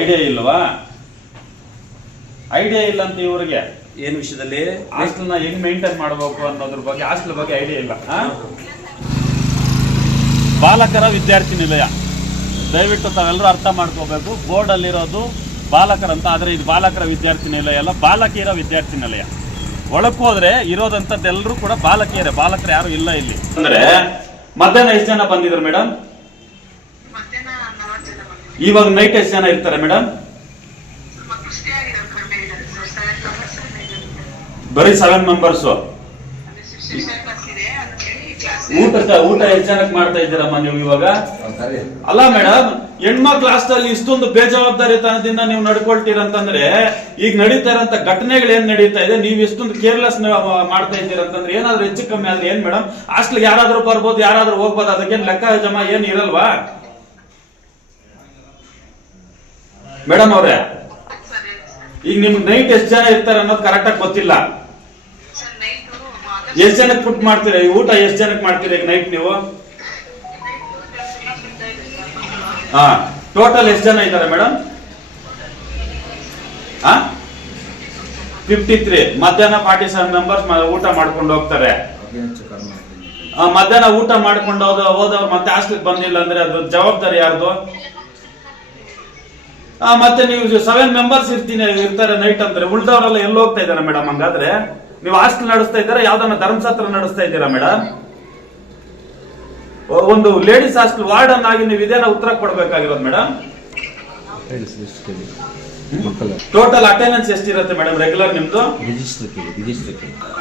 Idea ಇಲ್ವಾ? Idea ಇಲ್ಲ ಅಂತ ಇವ್ರಿಗೆ. ಏನ್ ವಿಷಯದಲ್ಲಿ? ಹಾಸ್ಟೆಲ್ನ ಹೆಂಗ್ ಮೇಂಟೈನ್ ಮಾಡಬೇಕು ಅನ್ನೋದ್ರ ಬಗ್ಗೆ ಹಾಸ್ಟೆಲ್ ಬಗ್ಗೆ ಐಡಿಯಾ ಇಲ್ಲ? ಬಾಲಕರ ವಿದ್ಯಾರ್ಥಿ ನಿಲಯ. ದಯವಿಟ್ಟು ತಾವೆಲ್ಲರೂ ಅರ್ಥ ಮಾಡ್ಕೋಬೇಕು. ಬೋರ್ಡ್ ಅಲ್ಲಿರೋದು ಬಾಲಕರಂತ ಆದ್ರೆ ಇದು ಬಾಲಕರ ವಿದ್ಯಾರ್ಥಿ ನಿಲಯ ಅಲ್ಲ ಬಾಲಕಿಯರ ವಿದ್ಯಾರ್ಥಿ ನಿಲಯ. ಒಳಕ್ಕೆ ಹೋದ್ರೆ ಇರೋದಂಥದ್ದೆಲ್ಲರೂ ಕೂಡ ಬಾಲಕಿಯರೇ ಬಾಲಕರು ಯಾರು ಇಲ್ಲ ಇಲ್ಲಿ. ಅಂದ್ರೆ ಮಧ್ಯಾಹ್ನ ಎಷ್ಟು ಜನ ಬಂದಿದ್ರು ಮೇಡಮ್ ಮಧ್ಯಾಹ್ನ ನಲವತ್ತು ಜನ ಬಂದಿದ್ರು ಇವಾಗ ನೈಟ್ ಎಷ್ಟು ಜನ ಇರ್ತಾರೆ ಮೇಡಮ್ ಬರೀ ಸೆವೆನ್ ಮೆಂಬರ್ಸ್ ಊಟ ಊಟ ಎಷ್ಟು ಜನಕ್ಕೆ ಮಾಡ್ತಾ ಇದ್ದೀರಮ್ಮ ನೀವು ಇವಾಗ? ಅಲ್ಲ ಮೇಡಮ್ ಹೆಣ್ಮಕ್ಳ ಹಾಸ್ಟೆಲ್ ಇಷ್ಟೊಂದು ಬೇಜವಾಬ್ದಾರಿತನದಿಂದ ನೀವು ನಡ್ಕೊಳ್ತೀರಂತಂದ್ರೆ, ಈಗ ನಡೀತಾ ಇರೋಂತ ಘಟನೆಗಳು ಏನ್ ನಡೀತಾ ಇದೆ, ನೀವು ಇಷ್ಟೊಂದು ಕೇರ್ಲೆಸ್ ಮಾಡ್ತಾ ಇದ್ದೀರಂತಂದ್ರೆ ಏನಾದ್ರೂ ಹೆಚ್ಚು ಕಮ್ಮಿ ಆದ್ರೆ ಏನ್ ಮೇಡಮ್ ಹಾಸ್ಟೆಲ್ ಯಾರಾದ್ರೂ ಬರ್ಬೋದು, ಯಾರಾದ್ರೂ ಹೋಗ್ಬೋದು, ಅದಕ್ಕೇನು ಲೆಕ್ಕ ಜಮಾ ಏನ್ ಇರಲ್ವಾ? ಮೇಡಮ್ ಅವ್ರೆ, ಈಗ ನಿಮ್ಗೆ ನೈಟ್ ಎಷ್ಟು ಜನ ಇರ್ತಾರೆ ಅನ್ನೋದು ಕರೆಕ್ಟ್ ಆಗಿ ಗೊತ್ತಿಲ್ಲ. ಎಷ್ಟ್ ಜನಕ್ಕೆ ಫುಡ್ ಮಾಡ್ತೀರಾ? ಈ ಊಟ ಎಷ್ಟ್ ಜನಕ್ಕೆ ಮಾಡ್ತೀರಾ ಈಗ ನೈಟ್ ನೀವು? ಹಾ ಟೋಟಲ್ ಎಷ್ಟು ಜನ ಇದ್ದಾರೆ ಮೇಡಮ್ ಹಾ? ಫಿಫ್ಟಿ ತ್ರೀ ಮಧ್ಯಾಹ್ನ ಫಾರ್ಟಿ ಸೆವೆನ್ ಮೆಂಬರ್ಸ್ ಊಟ ಮಾಡ್ಕೊಂಡು ಹೋಗ್ತಾರೆ. ಮಧ್ಯಾಹ್ನ ಊಟ ಮಾಡ್ಕೊಂಡು ಹೋದ ಹೋದವ್ರು ಮತ್ತೆ ಹಾಸ್ಟೆಲ್ ಬಂದಿಲ್ಲ ಅಂದ್ರೆ ಅದ್ರ ಜವಾಬ್ದಾರಿ ಯಾರ್ದು? ಮತ್ತೆ ನೀವು ಸೆವೆನ್ ಮೆಂಬರ್ಸ್ ಇರ್ತೀನಿ, ಇರ್ತಾರೆ ನೈಟ್ ಅಂದ್ರೆ. ಉಳ್ದವರೆಲ್ಲ ಎಲ್ಲಿ ಹೋಗ್ತಾ ಇದ್ದಾರೆ ಮೇಡಮ್ ಹಂಗಾದ್ರೆ? ನೀವು ಹಾಸ್ಟೆಲ್ ನಡೆಸ್ತಾ ಇದ್ದೀರಾ, ಯಾವ್ದನ್ನ ಧರ್ಮಸತ್ರ ನಡೆಸ್ತಾ ಇದ್ದೀರಾ ಮೇಡಮ್? ಒಂದು ಲೇಡೀಸ್ ಹಾಸ್ಟೆಲ್ ವಾರ್ಡನ್ ಆಗಿ ನೀವು ಇದೇನ ಉತ್ತರ ಕೊಡ್ಬೇಕಾಗಿರೋದು ಮೇಡಮ್? ಟೋಟಲ್ ಅಟೆಂಡೆನ್ಸ್ ಎಷ್ಟಿರುತ್ತೆ ಮೇಡಮ್ ರೆಗ್ಯುಲರ್ ನಿಮ್ದು?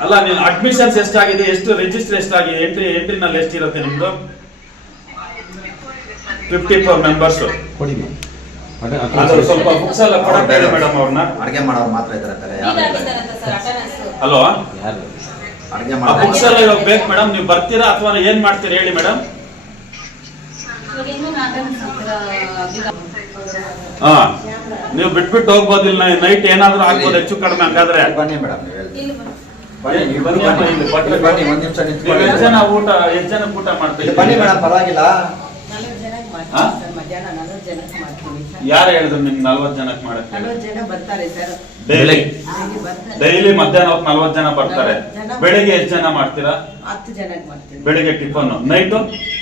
ಅಲ್ಲ, ನೀವು ಅಡ್ಮಿಷನ್ಸ್ ಎಷ್ಟಾಗಿದೆ, ಎಷ್ಟು ರಿಜಿಸ್ಟರ್ ಎಷ್ಟಾಗಿದೆ ಎಂಟ್ರಿ ಎಂಟ್ರಿನಲ್ಲಿ ಎಷ್ಟಿರುತ್ತೆ ನಿಮ್ದು? ಫಿಫ್ಟಿ ಫೋರ್ ಮೆಂಬರ್ಸ್ ಕೊಡಿ ಮ್ಯಾಮ್ ಅದೇ ಸ್ವಲ್ಪ ಬುಕ್ಸ್ ಎಲ್ಲ ಕೊಡಕ್ಕೆ ಮೇಡಮ್ ಅವ್ರನ್ನ. ಅಡುಗೆ ಮಾಡೋರು ಮಾತ್ರ ಇದ್ದಾರೆ ಹಲೋ ಯಾರು ಅಡುಗೆ ಮಾಡೋ ಬುಕ್ಸ್ ಎಲ್ಲ ಇವಾಗ ಬೇಕು ಮೇಡಮ್ ನೀವು ಬರ್ತೀರಾ ಅಥವಾ ಏನ್ ಮಾಡ್ತೀರಾ ಹೇಳಿ ಮೇಡಮ್ ಹಾ ನೀವು ಬಿಟ್ಬಿಟ್ಟು ಹೋಗ್ಬೋದಿಲ್ಲ ನೈಟ್ ಏನಾದ್ರೂ ಆಗ್ಬೋದು ಹೆಚ್ಚು ಕಡಿಮೆ ಹಂಗಾದ್ರೆ. ಬನ್ನಿ ಮೇಡಮ್ ಬನ್ನಿ. ಒಂದ್ ನಿಮಿಷ ನೀವು ನಿಂತ್ಕೊಳ್ಳಿ ಎಷ್ಟು ಜನ ಊಟ ಎಷ್ಟು ಜನ ಊಟ ಮಾಡ್ತೀವಿ ಬನ್ನಿ? ಮೇಡಮ್ ಪರವಾಗಿಲ್ಲ. ಯಾರು ಹೇಳಿದ್ರು ನಿಮ್ಗೆ ನಲ್ವತ್ತು ಜನಕ್ಕೆ ಮಾಡಕ್ಕೆ? ನಲವತ್ತು ಜನ ಬರ್ತಾರೆ ಸರ್. ಡೈಲಿ? ಡೈಲಿ ಬರ್ತಾರೆ. ಡೈಲಿ ಮಧ್ಯಾಹ್ನ ಹೊತ್ತು ನಲ್ವತ್ತು ಜನ ಬರ್ತಾರೆ. ಜನ. ಬೆಳಿಗ್ಗೆ ಎಷ್ಟು ಜನ ಮಾಡ್ತೀರಾ? ಹತ್ತು ಜನಕ್ಕೆ ಮಾಡ್ತೀನಿ. ಬೆಳಿಗ್ಗೆ ಟಿಫನ್. ನೈಟು?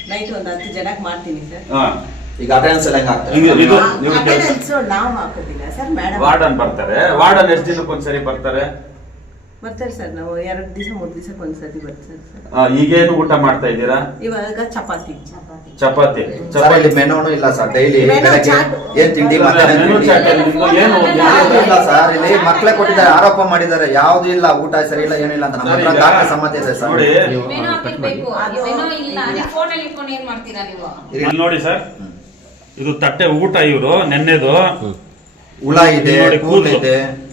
ನೈಟ್ ಒಂದ್ ಹತ್ತು ಜನಕ್ಕೆ ಮಾಡ್ತೀನಿ ಸರ್. ಹಾ. ಈಗ ಅಟೆಂಡೆನ್ಸ್ ಎಲ್ಲ ಹೆಂಗ್ ಹಾಕ್ತಾರೆ ಇದು- ನೀವು ಕೆಲ್ಸ- ನಾವು ಹಾಕೋದಿಲ್ಲ ಸರ್ ಮೇಡಮ್ ವಾರ್ಡನ್ ಬರ್ತಾರೆ. ವಾರ್ಡನ್ ಎಷ್ಟು ದಿನಕ್ಕೆ ಒಂದ್ಸರಿ ಬರ್ತಾರೆ? ಬರ್ತಾರೆ ಸರ್ ನಾವು ಎರಡು ದಿವಸ ಮೂರು ದಿವಸಕ್ಕೆ ಒಂದ್ಸತಿ ಬರ್ತಾರೆ ಸರ್. ಆ, ಈಗೇನು ಊಟ ಮಾಡ್ತಾ ಇದ್ದೀರಾ? ಇವಾಗ ಚಪಾತಿ. ಚಪಾತಿ. ಸರ್. ಚಪಾತಿ. ಇಲ್ಲಿ ಮೆನುನು ಇಲ್ಲ ಸರ್ ಡೈಲಿ ಏನು ಬೆಳಗ್ಗೆ ಚಾಟ್. ಏನ್ ತಿಂಡಿ ಮಧ್ಯಾಹ್ನ ಅಲ್ಲಿ ಏನು ಯಾವ್ದು ಇಲ್ಲ. ಸರ್ ಇಲ್ಲಿ ಮಕ್ಳೇ ಕೊಟ್ಟಿದ್ದಾರೆ ಆರೋಪ ಮಾಡಿದ್ದಾರೆ ಯಾವ್ದು ಇಲ್ಲ ಊಟ ಸರಿ ಇಲ್ಲ ಏನಿಲ್ಲ ಅಂತ ನಮ್ಮ ಹತ್ರ ದಾಖಲೆ ಸಮ್ಮತಿ ಇದೆ ಸರ್. ನೋಡಿ ಮೆನು ಹಾಕಿರ್ಬೇಕು. ಮೆನು ಇಲ್ಲ ಅದೇ ಫೋನ್ ಅಲ್ಲಿ ಇಟ್ಕೊಂಡು ಏನ್ ಮಾಡ್ತೀರಾ ನೀವು? ಇಲ್ಲಿ ನೋಡಿ ಸರ್ ಇದು ತಟ್ಟೆ ಊಟ ಇವರು ನೆನ್ನೆದು. ಹುಳ ಇದೆ ನೋಡಿ ಕೂದಲು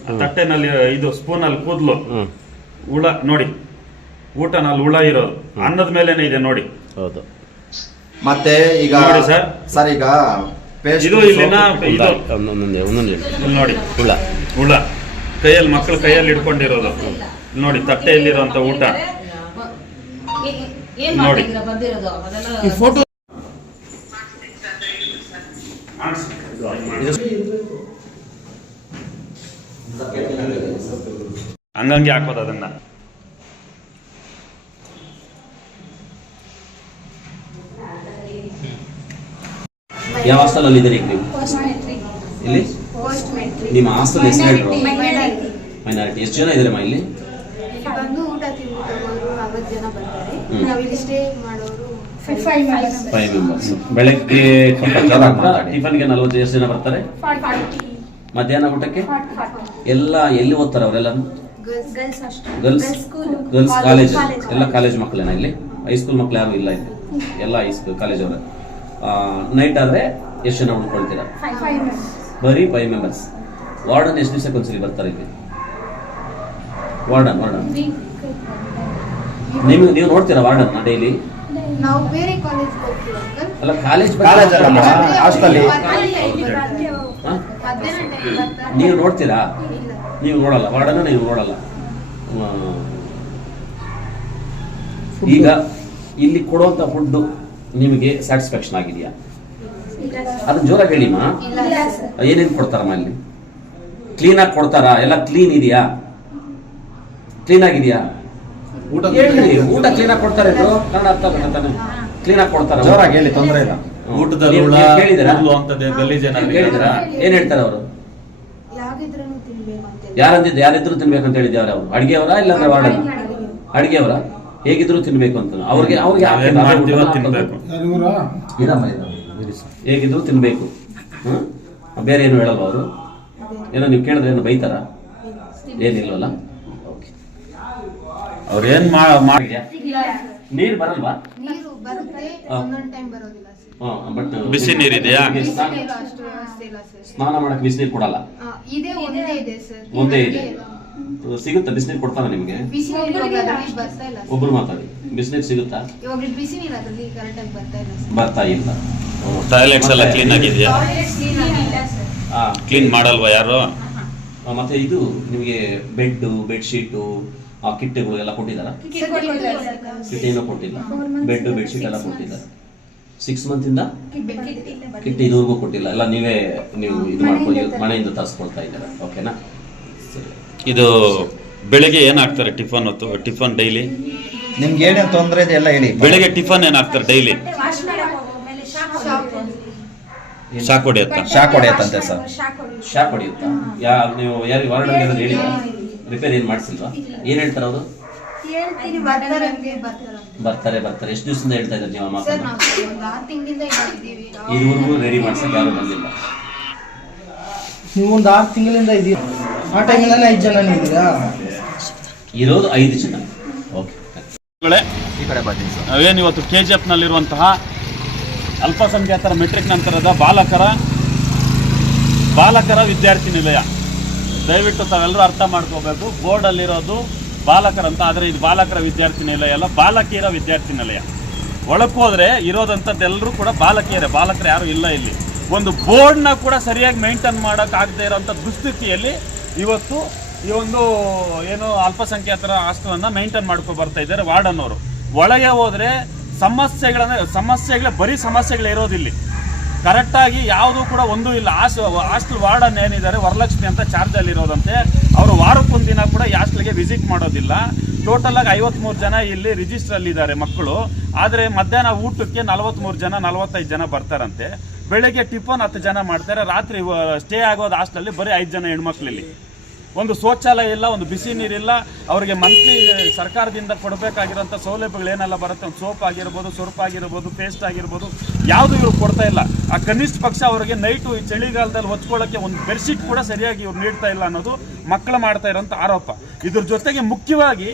ಆ ತಟ್ಟೆನಲ್ಲಿ ಇದು ಸ್ಪೂನ್ ಅಲ್ಲಿ ಕೂದಲು. ಹ್ಮ್. ಹುಳ ನೋಡಿ ಊಟನಲ್ಲಿ ಹುಳ ಇರೋದು. ಅನ್ನದ ಮೇಲೇನೆ ಇದೆ ನೋಡಿ. ಹೌದು. ಮತ್ತೆ ಈಗ ನೋಡಿ ಸರ್. ಸರ್ ಈಗ ಪೇಸ್ಟ್ ಇದು ಇಲ್ಲಿನ ಇದು. ಒಂದೊಂದೇ ಒಂದೊಂದು ಇಲ್ಲಿ ನೋಡಿ. ಹುಳ. ಹುಳ. ಕೈಯಲ್ಲಿ ಮಕ್ಕಳು ಕೈಯಲ್ಲಿ ಇಟ್ಕೊಂಡಿರೋದು. ಇಲ್ಲಿ ನೋಡಿ. ತಟ್ಟೆಯಲ್ಲಿರುವಂತ ಊಟ ಏನ್ ನೋಡಿ. ಮಾಡ್ತಿದ್ದೀರಾ ಬಂದಿರೋದು ಅದೆಲ್ಲ ಹಂಗಂಗೆ ಹಾಕೋದು ಅದನ್ನ. ಯಾವ ಹಾಸ್ಟೆಲಲ್ಲಿ ಇದ್ದೀರಿ ನೀವು? ಇಲ್ಲಿ? ನಿಮ್ಮ ಹಾಸ್ಟೆಲ್ ಹೆಸರು ಹೇಳ್ರು ಮೈನಾರಿಟಿ ಎಷ್ಟು ಜನ ಇದ್ದೀರಮ್ಮ ಇಲ್ಲಿ? ಇಲ್ಲಿ ಬಂದು ಊಟ ಜನ ಬರ್ತಾರೆ. ಹ್ಮ್. ನಾವಿಲ್ಲಿ ಸ್ಟೇ ಮಾಡೋರು ಫೈವ್ ಮೆಂಬರ್ಸ್ ಬೆಳಗ್ಗೆ ಟಿಫನ್ಗೆ ನಲ್ವತ್ತು ಎಷ್ಟು ಜನ ಬರ್ತಾರೆ? ಮಧ್ಯಾಹ್ನ ಊಟಕ್ಕೆ? ಎಲ್ಲ ಎಲ್ಲಿ ಓದ್ತಾರೆ ಅವರೆಲ್ಲ ಗರ್ಲ್ಸ್ ಗರ್ಲ್ಸ್ ಕಾಲೇಜ್ ಎಲ್ಲ ಕಾಲೇಜ್ ಮಕ್ಕಳೇನ ಇಲ್ಲಿ? ಹೈಸ್ಕೂಲ್ ಮಕ್ಕಳು ಯಾರು ಇಲ್ಲ ಇಲ್ಲಿ. ಎಲ್ಲ ಹೈಸ್ಕೂಲ್ ಕಾಲೇಜ್ ಅವರೇ. ನೈಟ್ ಆದ್ರೆ ಎಷ್ಟು ಜನ ಉಳ್ಕೊಳ್ತೀರಾ ಬರೀ ಫೈವ್ ಮೆಂಬರ್ಸ್ ವಾರ್ಡನ್ ಎಷ್ಟು ದಿವಸಕ್ಕೆ ಒಂದ್ಸರಿ ಬರ್ತಾರೆ ಇಲ್ಲಿ? ವಾರ್ಡನ್ ವಾರ್ಡನ್ ನಿಮ್ಗೆ ನೀವು ನೋಡ್ತೀರಾ ವಾರ್ಡನ್ ಡೈಲಿ ನಾವು ಬೇರೆ ಕಾಲೇಜ್ ಹೋಗ್ತೀವಿ ಅಂಕಲ್ ಅಲ್ಲ ಕಾಲೇಜ್ ನೀವು ನೋಡ್ತೀರಾ? ನೀವು ನೋಡಲ್ಲ ವಾರ್ಡನ್ನು ನೀವು ನೋಡಲ್ಲ. ಈಗ ಇಲ್ಲಿ ಕೊಡುವಂಥ ಫುಡ್ಡು ನಿಮಗೆ ಸ್ಯಾಟಿಸ್ಫ್ಯಾಕ್ಷನ್ ಆಗಿದೆಯಾ? ಅದು ಜೋರಾಗಿ ಹೇಳಿಮ್ಮ ಇಲ್ಲ ಸರ್. ಏನೇನು ಕೊಡ್ತಾರಮ್ಮ ಇಲ್ಲಿ? ಕ್ಲೀನಾಗಿ ಕೊಡ್ತಾರಾ? ಎಲ್ಲ ಕ್ಲೀನ್ ಇದೆಯಾ? ಕ್ಲೀನ್ ಆಗಿದೆಯಾ? ಹೇಳಿ ಊಟ ಕ್ಲೀನಾಗಿ ಕೊಡ್ತಾರೆ ಬ್ರೋ. ಕನ್ನಡ ಅರ್ಥ ಕ್ಲೀನಾಗಿ ಕೊಡ್ತಾರ ಜೋರಾಗಿ ಹೇಳಿ ತೊಂದರೆ ಇಲ್ಲ. ಊಟದಲ್ಲಿ ಹುಳ ಕೇಳಿದಿರಾ ಹುಲ್ಲು ಅಂತದೆ ಗಲೀಜೇನಾದ್ರು ಕೇಳಿದಿರಾ ಏನ್ ಹೇಳ್ತಾರೆ ಅವರು? ಅಂತ ಯಾರಿದ್ರು ತಿನ್ಬೇಕು ಅಂತ ಹೇಳಿದ್ಯಾರ ಅವರು ಅಡಿಗೆಯವರ ಇಲ್ಲ ವಾರ್ಡನ್ ಅಡಿಗೆಯವರ? ಹೇಗಿದ್ರು ತಿನ್ಬೇಕು ಅಂತ ಅವ್ರಿಗೆ ಅವ್ರಿಗೆ. ಹೇಗಿದ್ರು ತಿನ್ಬೇಕು. ಹ್ಮ್? ಬೇರೆ ಏನು ಹೇಳಲ್ಲ ಅವರು? ಏನೋ ನೀವು ಕೇಳಿದ್ರೆ ಏನು ಬೈತಾರ? ಏನಿಲ್ವಲ್ಲ? ಓಕೆ ಅವ್ರ ಏನ್ ಮಾಡಿ ನೀರು ಬರಲ್ವಾ? ಬಟ್ ಬಿಸಿ ನೀರಿದೆಯಾ? ಬಿಸಿ ನೀರು ಅಷ್ಟು ವ್ಯವಸ್ಥೆ ಇಲ್ಲ ಸರ್. ಸ್ನಾನ ಮಾಡಕ್ ಬಿಸಿನೀರು ಕೊಡಲ್ಲ. ಇದೇ ಒಂದೇ ಇದೆ ಸರ್. ಒಂದೇ ಇದೆ ಸಿಗುತ್ತಾ? ಬಿಸಿನೀರು ಕೊಡ್ತಾರ ನಿಮಗೆ? ಒಬ್ರು ಮಾತಾಡಿ. ಬಿಸಿನೀರು ಸಿಗುತ್ತಾ? ಇವಾಗ ಬರ್ತಾ ಇಲ್ಲ ಸರ್. ಬರ್ತಾ ಇಲ್ಲ. ಟಾಯ್ಲೆಟ್ಸ್ ಎಲ್ಲ ಕ್ಲೀನ್ ಆಗಿದೆಯಾ? ಇಲ್ಲ ಸರ್. ಆ, ಕ್ಲೀನ್ ಮಾಡಲ್ವಾ ಯಾರು? ಮತ್ತೆ ಇದು ನಿಮಗೆ ಬೆಡ್ ಬೆಡ್ಶೀಟು ಆ ಕಿಟ್ಟೆಗಳು ಎಲ್ಲ ಕೊಟ್ಟಿದ್ದಾರಾ? ಕಿಟ್ಟೆ ಏನೋ ಕೊಟ್ಟಿಲ್ಲ. ಬೆಡ್ ಬೆಡ್ಶೀಟ್ ಎಲ್ಲ ಕೊಟ್ಟಿದ್ದಾರೆ. ಸಿಕ್ಸ್ ಮಂತ್ ಇಂದ ಕಿಟ್ ಇದುವರೆಗೂ ಕೊಟ್ಟಿಲ್ಲ. ಎಲ್ಲ ನೀವೇ ನೀವು ಇದು ಮಾಡ್ಕೊಂಡು ಮನೆಯಿಂದ ತರಿಸ್ಕೊಳ್ತಾ ಇದ್ದಾರೆ. ಓಕೆನಾ ಸರಿ. ಇದು ಬೆಳಿಗ್ಗೆ ಏನ್ ಹಾಕ್ತಾರೆ ಟಿಫನ್ ಹೊತ್ತು? Tiffin daily? ನಿಮ್ಗೆ ಏನೇನು ತೊಂದರೆ ಇದೆ ಎಲ್ಲ ಹೇಳಿ. ಬೆಳಿಗ್ಗೆ ಟಿಫನ್ ಏನ್ ಹಾಕ್ತಾರೆ ಡೈಲಿ? ವಾಶ್ ಮಾಡಕ್ ಹೋದ್ಮೇಲೆ ಶಾಕ್ ಹೊಡಿಯುತ್ತೆ. ಶಾಕ್ ಹೊಡೆಯತ್ತ? ಶಾಕ್ ಹೊಡೆಯತ್ತಂತೆ ಸರ್. ಶಾಕ್ ಹೊಡಿಯುತ್ತೆ. ಯಾ ನೀವು ಯಾರಿಗೆ ವಾರ್ಡನ್ ಇರೋದು ಹೇಳಿ ರಿಪೇರ್ ಏನು ಮಾಡಿಸಿಲ್ವಾ? ಏನು ಹೇಳ್ತಾರೆ ಅವರು ಬರ್ತಾರೆ ಬರ್ತಾರೆ ಎಷ್ಟು ದಿವಸದಿಂದ ಹೇಳ್ತಾ ಇದ್ದಾರೆ ನೀವು ಇದ್ದೀವಿ. ಇದುವರೆಗೂ ರೆಡಿ ಮಾಡ್ಸಕ್ಕೆ ಯಾರು ಬಂದಿಲ್ಲ. ನೀವು ಒಂದು ಆರು ತಿಂಗಳಿಂದ ಇದೀರ ಆ ಟೈಮಲ್ಲಿ ಐದು ಜನ ಇದ್ದೀರಾ? ಇರೋದು ಐದು ಜನ. ಓಕೆ ಈ ಕಡೆ ನಾವೇನು ಇವತ್ತು ಕೆ ಜಿ ಎಫ್ನಲ್ಲಿರುವಂತಹ ಅಲ್ಪಸಂಖ್ಯಾತರ ಮೆಟ್ರಿಕ್ ನಂತರದ ಬಾಲಕರ ಬಾಲಕರ ವಿದ್ಯಾರ್ಥಿ ನಿಲಯ ದಯವಿಟ್ಟು ತಾವೆಲ್ಲರೂ ಅರ್ಥ ಮಾಡ್ಕೋಬೇಕು. ಬೋರ್ಡಲ್ಲಿರೋದು ಬಾಲಕರಂತ, ಆದರೆ ಇದು ಬಾಲಕರ ವಿದ್ಯಾರ್ಥಿ ನಿಲಯ ಅಲ್ಲ, ಬಾಲಕಿಯರ ವಿದ್ಯಾರ್ಥಿ ನಿಲಯ ಒಳಕ್ಕೆ ಹೋದರೆ ಇರೋದಂಥದ್ದೆಲ್ಲರೂ ಕೂಡ ಬಾಲಕಿಯರೇ, ಬಾಲಕರು ಯಾರು ಇಲ್ಲ ಇಲ್ಲಿ. ಒಂದು ಬೋರ್ಡ್ನ ಕೂಡ ಸರಿಯಾಗಿ ಮೇಂಟೈನ್ ಮಾಡೋಕ್ಕಾಗದೇ ಇರೋಂಥ ದುಸ್ಥಿತಿಯಲ್ಲಿ ಇವತ್ತು ಈ ಒಂದು, ಏನು ಅಲ್ಪಸಂಖ್ಯಾತರ ಹಾಸ್ಟೆಲನ್ನು ಮೇಂಟೈನ್ ಮಾಡ್ಕೊ ಬರ್ತಾ ಇದ್ದಾರೆ ವಾರ್ಡನ್ ಅವರು ಒಳಗೆ ಹೋದರೆ ಸಮಸ್ಯೆಗಳನ್ನ, ಸಮಸ್ಯೆಗಳೇ, ಬರೀ ಸಮಸ್ಯೆಗಳೇ ಇರೋದಿಲ್ಲಿ. ಕರೆಕ್ಟಾಗಿ ಯಾವುದೂ ಕೂಡ ಒಂದೂ ಇಲ್ಲ. ಹಾಸ್ ಹಾಸ್ಟೆಲ್ ವಾರ್ಡನ್ ಏನಿದ್ದಾರೆ, ವರಲಕ್ಷ್ಮಿ ಅಂತ ಚಾರ್ಜಲ್ಲಿ ಇರೋದಂತೆ. ಅವರು ವಾರಕ್ಕೊಂದು ದಿನ ಕೂಡ ಈ ಹಾಸ್ಟೆಲ್ಗೆ ವಿಸಿಟ್ ಮಾಡೋದಿಲ್ಲ. ಟೋಟಲ್ ಆಗಿ ಐವತ್ಮೂರು ಜನ ಇಲ್ಲಿ ರಿಜಿಸ್ಟ್ರಲ್ಲಿ ಇದ್ದಾರೆ ಮಕ್ಕಳು. ಆದರೆ ಮಧ್ಯಾಹ್ನ ಊಟಕ್ಕೆ ನಲವತ್ಮೂರು ಜನ, ನಲವತ್ತೈದು ಜನ ಬರ್ತಾರಂತೆ. ಬೆಳಗ್ಗೆ ಟಿಫನ್ ಹತ್ತು ಜನ ಮಾಡ್ತಾರೆ. ರಾತ್ರಿ ಸ್ಟೇ ಆಗೋದು ಹಾಸ್ಟೆಲಲ್ಲಿ ಬರೀ ಐದು ಜನ ಹೆಣ್ಮಕ್ಳಿಲ್ಲಿ. ಒಂದು ಶೌಚಾಲಯ ಇಲ್ಲ, ಒಂದು ಬಿಸಿ ನೀರಿಲ್ಲ ಅವರಿಗೆ ಮಂತ್ಲಿ ಸರ್ಕಾರದಿಂದ ಕೊಡಬೇಕಾಗಿರೋಂಥ ಸೌಲಭ್ಯಗಳು ಏನೆಲ್ಲ ಬರುತ್ತೆ? ಒಂದು ಸೋಪ್ ಆಗಿರ್ಬೋದು, ಸೊರ್ಪ್ ಆಗಿರ್ಬೋದು ಪೇಸ್ಟ್ ಆಗಿರ್ಬೋದು, ಯಾವುದು ಇವರು ಕೊಡ್ತಾ ಇಲ್ಲ. ಆ ಕನಿಷ್ಠ ಪಕ್ಷ ಅವರಿಗೆ ನೈಟು ಈ ಚಳಿಗಾಲದಲ್ಲಿ ಹೊಚ್ಕೊಳ್ಳೋಕ್ಕೆ ಒಂದು ಬೆಡ್ಶೀಟ್ ಕೂಡ ಸರಿಯಾಗಿ ಇವ್ರು ನೀಡ್ತಾ ಇಲ್ಲ ಅನ್ನೋದು ಮಕ್ಕಳು ಮಾಡ್ತಾ ಇರೋಂಥ ಆರೋಪ. ಇದ್ರ ಜೊತೆಗೆ ಮುಖ್ಯವಾಗಿ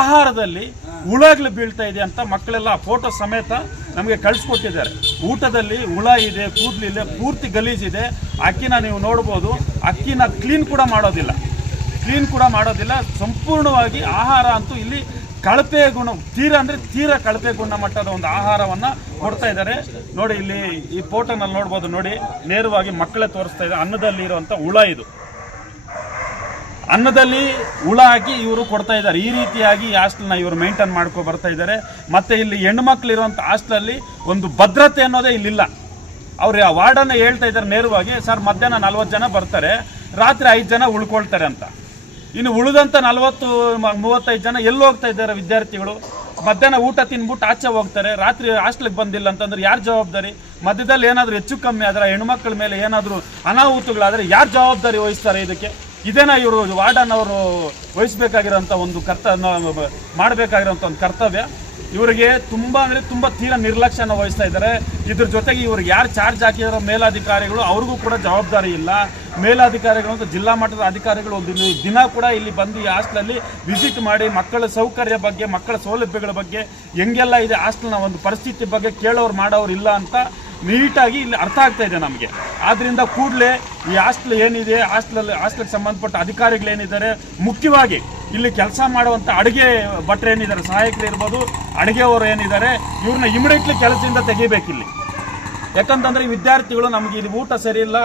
ಆಹಾರದಲ್ಲಿ ಹುಳಗಳು ಬೀಳ್ತಾ ಇದೆ ಅಂತ ಮಕ್ಕಳೆಲ್ಲ ಫೋಟೋ ಸಮೇತ ನಮಗೆ ಕಳಿಸ್ಕೊಟ್ಟಿದ್ದಾರೆ. ಊಟದಲ್ಲಿ ಹುಳ ಇದೆ ಕೂದಲಿದೆ ಪೂರ್ತಿ ಗಲೀಜಿದೆ ಅಕ್ಕಿನ ನೀವು ನೋಡ್ಬೋದು, ಅಕ್ಕಿನ ಕ್ಲೀನ್ ಕೂಡ ಮಾಡೋದಿಲ್ಲ. ಕ್ಲೀನ್ ಕೂಡ ಮಾಡೋದಿಲ್ಲ. ಸಂಪೂರ್ಣವಾಗಿ ಆಹಾರ ಅಂತೂ ಇಲ್ಲಿ ಕಳಪೆ ಗುಣ, ತೀರ ಅಂದರೆ ತೀರ ಕಳಪೆ ಗುಣಮಟ್ಟದ ಒಂದು ಆಹಾರವನ್ನು ಕೊಡ್ತಾ ಇದ್ದಾರೆ. ನೋಡಿ ಇಲ್ಲಿ ಈ ಫೋಟೋನಲ್ಲಿ ನೋಡ್ಬೋದು, ನೋಡಿ ನೇರವಾಗಿ ಮಕ್ಕಳೇ ತೋರಿಸ್ತಾ ಇದೆ. ಅನ್ನದಲ್ಲಿ ಇರುವಂಥ ಹುಳ ಇದು. ಅನ್ನದಲ್ಲಿ ಹುಳ ಹಾಕಿ ಇವರು ಕೊಡ್ತಾ ಇದ್ದಾರೆ. ಈ ರೀತಿಯಾಗಿ ಈ ಹಾಸ್ಟೆಲ್ನ ಇವರು ಮೇಂಟೈನ್ ಮಾಡ್ಕೊ ಬರ್ತಾ ಇದ್ದಾರೆ. ಮತ್ತೆ ಇಲ್ಲಿ ಹೆಣ್ಮಕ್ಳು ಇರುವಂಥ ಹಾಸ್ಟೆಲಲ್ಲಿ ಒಂದು ಭದ್ರತೆ ಅನ್ನೋದೇ ಇಲ್ಲಿಲ್ಲ. ಅವ್ರು ವಾರ್ಡನ್ನ ಹೇಳ್ತಾ ಇದ್ದಾರೆ ನೇರವಾಗಿ, ಸರ್, ಮಧ್ಯಾಹ್ನ ನಲ್ವತ್ತು ಜನ ಬರ್ತಾರೆ. ರಾತ್ರಿ ಐದು ಜನ ಉಳ್ಕೊಳ್ತಾರೆ ಅಂತ. ಇನ್ನು ಉಳಿದಂಥ ನಲವತ್ತು ಮೂವತ್ತೈದು ಜನ ಎಲ್ಲಿ ಹೋಗ್ತಾ ಇದ್ದಾರೆ ವಿದ್ಯಾರ್ಥಿಗಳು? ಮಧ್ಯಾಹ್ನ ಊಟ ತಿನ್ಬಿಟ್ಟು ಆಚೆ ಹೋಗ್ತಾರೆ. ರಾತ್ರಿ ಹಾಸ್ಟೆಲ್ಗೆ ಬಂದಿಲ್ಲ ಅಂತಂದ್ರೆ ಯಾರು ಜವಾಬ್ದಾರಿ? ಮಧ್ಯದಲ್ಲಿ ಏನಾದರೂ ಹೆಚ್ಚು ಕಮ್ಮಿ ಆದ್ರೆ, ಹೆಣ್ಮಕ್ಳ ಮೇಲೆ ಏನಾದರೂ ಅನಾಹುತಗಳಾದರೆ ಯಾರು ಜವಾಬ್ದಾರಿ ವಹಿಸ್ತಾರೆ ಇದಕ್ಕೆ? ಇದೇನಾ ಇವರು ವಾರ್ಡನ್ ಅವರು ವಹಿಸ್ಬೇಕಾಗಿರೋಂಥ ಒಂದು ಕರ್ತ ಮಾಡಬೇಕಾಗಿರೋಂಥ ಒಂದು ಕರ್ತವ್ಯ? ಇವರಿಗೆ ತುಂಬ ಅಂದರೆ ತುಂಬ ತೀರ ನಿರ್ಲಕ್ಷ್ಯನ ವಹಿಸ್ತಾ ಇದ್ದಾರೆ. ಇದ್ರ ಜೊತೆಗೆ ಇವರು ಯಾರು ಚಾರ್ಜ್ ಹಾಕಿದಾರೋ ಮೇಲಾಧಿಕಾರಿಗಳು, ಅವ್ರಿಗೂ ಕೂಡ ಜವಾಬ್ದಾರಿ ಇಲ್ಲ. ಮೇಲಾಧಿಕಾರಿಗಳು ಅಂತ ಜಿಲ್ಲಾ ಮಟ್ಟದ ಅಧಿಕಾರಿಗಳು ಒಂದು ದಿನ- ಕೂಡ ಇಲ್ಲಿ ಬಂದು ಈ ಹಾಸ್ಟೆಲಲ್ಲಿ ವಿಸಿಟ್ ಮಾಡಿ ಮಕ್ಕಳ ಸೌಕರ್ಯ ಬಗ್ಗೆ, ಮಕ್ಕಳ ಸೌಲಭ್ಯಗಳ ಬಗ್ಗೆ ಹೆಂಗೆಲ್ಲ ಇದೆ ಹಾಸ್ಟೆಲ್ನ ಒಂದು ಪರಿಸ್ಥಿತಿ ಬಗ್ಗೆ ಕೇಳೋರು ಮಾಡೋರು ಇಲ್ಲ ಅಂತ ನೀಟಾಗಿ ಇಲ್ಲಿ ಅರ್ಥ ಆಗ್ತಾ ಇದೆ ನಮಗೆ. ಆದ್ರಿಂದ ಕೂಡಲೇ ಈ ಹಾಸ್ಟೆಲ್ ಏನಿದೆ ಹಾಸ್ಟೆಲಲ್ಲಿ ಹಾಸ್ಟೆಲ್ಗೆ ಸಂಬಂಧಪಟ್ಟ ಅಧಿಕಾರಿಗಳೇನಿದ್ದಾರೆ, ಮುಖ್ಯವಾಗಿ ಇಲ್ಲಿ ಕೆಲಸ ಮಾಡುವಂಥ ಅಡುಗೆ ಭಟ್ರು ಏನಿದ್ದಾರೆ, ಸಹಾಯಕರು ಇರ್ಬೋದು, ಅಡುಗೆಯವರು ಏನಿದ್ದಾರೆ ಇವ್ರನ್ನ ಇಮಿಡಿಯೇಟ್ಲಿ ಕೆಲಸದಿಂದ ತೆಗಿಬೇಕಿಲ್ಲಿ. ಯಾಕಂತಂದ್ರೆ ಈ ವಿದ್ಯಾರ್ಥಿಗಳು ನಮಗೆ ಇದು ಊಟ ಸರಿ ಇಲ್ಲ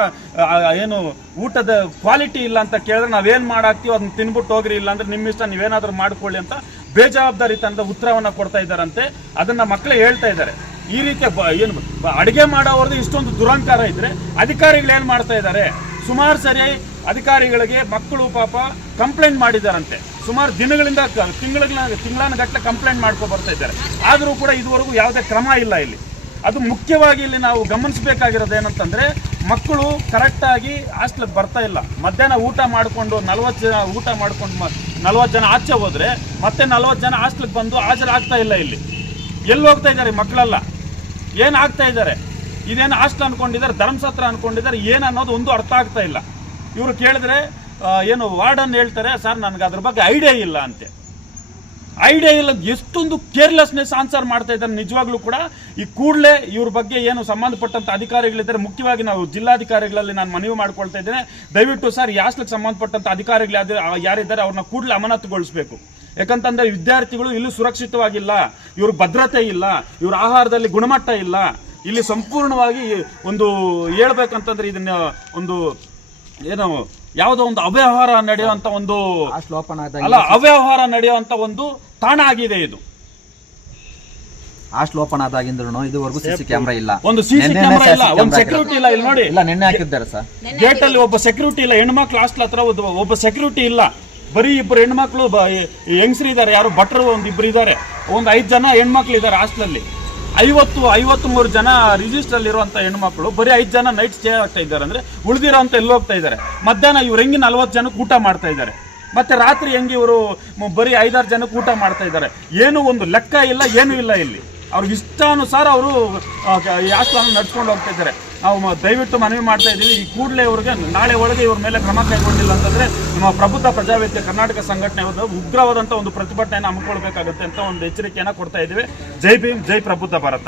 ಏನು ಊಟದ ಕ್ವಾಲಿಟಿ ಇಲ್ಲ ಅಂತ ಕೇಳಿದ್ರೆ ನಾವೇನು ಮಾಡಾಕ್ತೀವಿ ಅದನ್ನ ತಿನ್ಬಿಟ್ಟು ಹೋಗ್ರಿ ಇಲ್ಲ ಅಂದ್ರೆ ನಿಮ್ಮ ಇಷ್ಟ, ನೀವೇನಾದರೂ ಮಾಡ್ಕೊಳ್ಳಿ ಅಂತ ಬೇಜವಾಬ್ದಾರಿತನದ ಉತ್ತರವನ್ನು ಕೊಡ್ತಾ ಇದ್ದಾರಂತೆ. ಅದನ್ನ ಮಕ್ಕಳೇ ಹೇಳ್ತಾ ಇದ್ದಾರೆ. ಈ ರೀತಿ ಬ- ಏನು ಅಡುಗೆ ಮಾಡೋವ್ರದ್ದು ಇಷ್ಟೊಂದು ದುರಂಕಾರ ಇದ್ರೆ ಅಧಿಕಾರಿಗಳು ಏನು ಮಾಡ್ತಾ ಇದ್ದಾರೆ, ಸುಮಾರು ಸರಿ ಅಧಿಕಾರಿಗಳಿಗೆ ಮಕ್ಕಳು ಪಾಪ ಕಂಪ್ಲೇಂಟ್ ಮಾಡಿದಾರಂತೆ ಸುಮಾರು ದಿನಗಳಿಂದ ತಿಂಗಳ ಗಟ್ಟಲೆ ಕಂಪ್ಲೇಂಟ್ ಮಾಡ್ಕೊ ಬರ್ತಾ ಇದ್ದಾರೆ. ಆದರೂ ಕೂಡ ಇದುವರೆಗೂ ಯಾವುದೇ ಕ್ರಮ ಇಲ್ಲ ಇಲ್ಲಿ. ಅದು ಮುಖ್ಯವಾಗಿ ಇಲ್ಲಿ ನಾವು ಗಮನಿಸಬೇಕಾಗಿರೋದು ಏನಂತಂದ್ರೆ ಮಕ್ಕಳು ಕರೆಕ್ಟಾಗಿ ಹಾಸ್ಟೆಲ್ಗೆ ಬರ್ತಾ ಇಲ್ಲ. ಮಧ್ಯಾಹ್ನ ಊಟ ಮಾಡಿಕೊಂಡು ನಲ್ವತ್ತು ಜನ ಊಟ ಮಾಡ್ಕೊಂಡು ನಲ್ವತ್ತು ಜನ ಆಚೆ ಹೋದರೆ ಮತ್ತೆ ನಲ್ವತ್ತು ಜನ ಹಾಸ್ಟೆಲ್ಗೆ ಬಂದು ಹಾಜರಾಗ್ತಾ ಇಲ್ಲ ಇಲ್ಲಿ. ಎಲ್ಲಿ ಹೋಗ್ತಾ ಇದ್ದಾರೆ ಮಕ್ಕಳೆಲ್ಲ? ಏನು ಆಗ್ತಾ ಇದ್ದಾರೆ? ಇದೇನು ಹಾಸ್ಟೆಲ್ ಅನ್ಕೊಂಡಿದ್ದಾರೆ, ಧರ್ಮಸತ್ರ ಅನ್ಕೊಂಡಿದ್ದಾರೆ ಏನನ್ನೋದು ಒಂದು ಅರ್ಥ ಆಗ್ತಾ ಇಲ್ಲ. ಇವರು ಕೇಳಿದ್ರೆ ಏನು ವಾರ್ಡನ್ ಹೇಳ್ತಾರೆ, ಸರ್, ನನಗೆ ಅದ್ರ ಬಗ್ಗೆ ಐಡಿಯಾ ಇಲ್ಲ ಅಂತೆ. ಐಡಿಯಾ ಇಲ್ಲ ಎಷ್ಟೊಂದು ಕೇರ್ಲೆಸ್ನೆಸ್ ಆನ್ಸರ್ ಮಾಡ್ತಾ ಇದ್ದಾರೆ ನಿಜವಾಗ್ಲೂ ಕೂಡ. ಈ ಕೂಡಲೇ ಇವ್ರ ಬಗ್ಗೆ ಏನು ಸಂಬಂಧಪಟ್ಟಂತ ಅಧಿಕಾರಿಗಳಿದ್ದಾರೆ, ಮುಖ್ಯವಾಗಿ ನಾವು ಜಿಲ್ಲಾಧಿಕಾರಿಗಳಲ್ಲಿ ನಾನು ಮನವಿ ಮಾಡ್ಕೊಳ್ತಾ ಇದ್ದೇನೆ. ದಯವಿಟ್ಟು ಸರ್ ಯಾಸ್ಲಿಗೆ ಸಂಬಂಧಪಟ್ಟಂಥ ಅಧಿಕಾರಿಗಳು ಯಾರಿದ್ದಾರೆ, ಅವ್ರನ್ನ ಕೂಡಲೇ ಅಮಾನತುಗೊಳಿಸಬೇಕು. ಯಾಕಂತಂದ್ರೆ ವಿದ್ಯಾರ್ಥಿಗಳು ಇಲ್ಲಿ ಸುರಕ್ಷಿತವಾಗಿಲ್ಲ, ಇವ್ರ ಭದ್ರತೆ ಇಲ್ಲ, ಇವ್ರ ಆಹಾರದಲ್ಲಿ ಗುಣಮಟ್ಟ ಇಲ್ಲ. ಇಲ್ಲಿ ಸಂಪೂರ್ಣವಾಗಿ ಒಂದು ಹೇಳ್ಬೇಕಂತಂದ್ರೆ ಇದನ್ನ ಒಂದು ಏನು ಯಾವುದೋ ಒಂದು ಅವ್ಯವಹಾರ ನಡೆಯುವಂತ ಒಂದು ಅಲ್ಲ ಅವ್ಯವಹಾರ ನಡೆಯುವಂತ ಒಂದು ತಾಣ ಆಗಿದೆ ಇದು. ಹಾಸ್ಟೆಲ್ ಓಪನ್ ಆದಾಗಿಂದ್ರು ಇದುವರೆಗೂ ಸಿಸಿ ಕ್ಯಾಮ್ರಾ ಇಲ್ಲ. ಒಂದು ಸಿಸಿ ಕ್ಯಾಮ್ರಾ ಕ್ಯಾಮೆರಾ ಇಲ್ಲ ಒಂದು ಸೆಕ್ಯೂರಿಟಿ ಇಲ್ಲ ಇಲ್ಲಿ ನೋಡಿ. ಇಲ್ಲ ನಿನ್ನೆ ಹಾಕಿದ್ದಾರೆ ಸರ್. ಗೇಟ್ ಅಲ್ಲಿ ಒಬ್ಬ ಸೆಕ್ಯೂರಿಟಿ ಇಲ್ಲ ಹೆಣ್ಮಕ್ಳು ಹಾಸ್ಟೆಲ್ ಹತ್ರ ಒಬ್ಬ- ಸೆಕ್ಯೂರಿಟಿ ಇಲ್ಲ. ಬರೀ ಇಬ್ಬರು ಹೆಣ್ಮಕ್ಳು ಹೆಂಗಸರು ಇದ್ದಾರೆ ಯಾರು ಭಟ್ರು ಒಂದಿಬ್ರು ಇಬ್ರು ಇದ್ದಾರೆ. ಒಂದು ಐದು ಜನ ಹೆಣ್ಮಕ್ಳು ಇದ್ದಾರೆ ಹಾಸ್ಟೆಲಲ್ಲಿ ಐವತ್ತು ಐವತ್ತು ಮೂರು ಜನ ರಿಜಿಸ್ಟರ್ ಇರುವಂತ ಹೆಣ್ಮಕ್ಳು ಬರೀ ಐದು ಜನ ನೈಟ್ ಸ್ಟೇ ಆಗ್ತಾ ಇದ್ದಾರೆ ಅಂದ್ರೆ ಉಳಿದಿರೋ ಅಂತ ಎಲ್ಲಿ ಹೋಗ್ತಾ ಇದ್ದಾರೆ? ಮಧ್ಯಾಹ್ನ ಇವ್ರು ಹೆಂಗೆ ನಲ್ವತ್ತು ಜನಕ್ಕೆ ಊಟ ಮಾಡ್ತಾ ಇದ್ದಾರೆ? ಮತ್ತೆ ರಾತ್ರಿ ಹೆಂಗೆ ಇವರು ಬರೀ ಐದಾರು ಜನಕ್ಕೆ ಊಟ ಮಾಡ್ತಾ ಇದ್ದಾರೆ? ಏನು ಒಂದು ಲೆಕ್ಕ ಇಲ್ಲ, ಏನೂ ಇಲ್ಲ ಇಲ್ಲಿ. ಅವ್ರಿಗೆ ಇಷ್ಟಾನುಸಾರ ಅವರು ಈ ಹಾಸ್ಟೆಲನ್ನು ನಡ್ಸ್ಕೊಂಡು ಹೋಗ್ತಾ ಇದ್ದಾರೆ. ನಾವು ದಯವಿಟ್ಟು ಮನವಿ ಮಾಡ್ತಾ ಇದ್ದೀವಿ. ಈ ಕೂಡಲೇ ಇವ್ರಿಗೆ, ನಾಳೆ ಒಳಗೆ ಇವ್ರ ಮೇಲೆ ಕ್ರಮ ಕೈಗೊಂಡಿಲ್ಲ ಅಂತಂದ್ರೆ ನಮ್ಮ ಪ್ರಬುದ್ಧ ಪ್ರಜಾವೇದ್ಯ ಕರ್ನಾಟಕ ಸಂಘಟನೆ ಒಂದು ಉಗ್ರವಾದಂಥ ಒಂದು ಪ್ರತಿಭಟನೆಯನ್ನು ಹಮ್ಮಿಕೊಳ್ಬೇಕಾಗುತ್ತೆ ಅಂತ ಒಂದು ಎಚ್ಚರಿಕೆಯನ್ನು ಕೊಡ್ತಾ ಇದ್ದೀವಿ. ಜೈ ಭೀಮ್, ಜೈ ಪ್ರಬುದ್ಧ ಭಾರತ.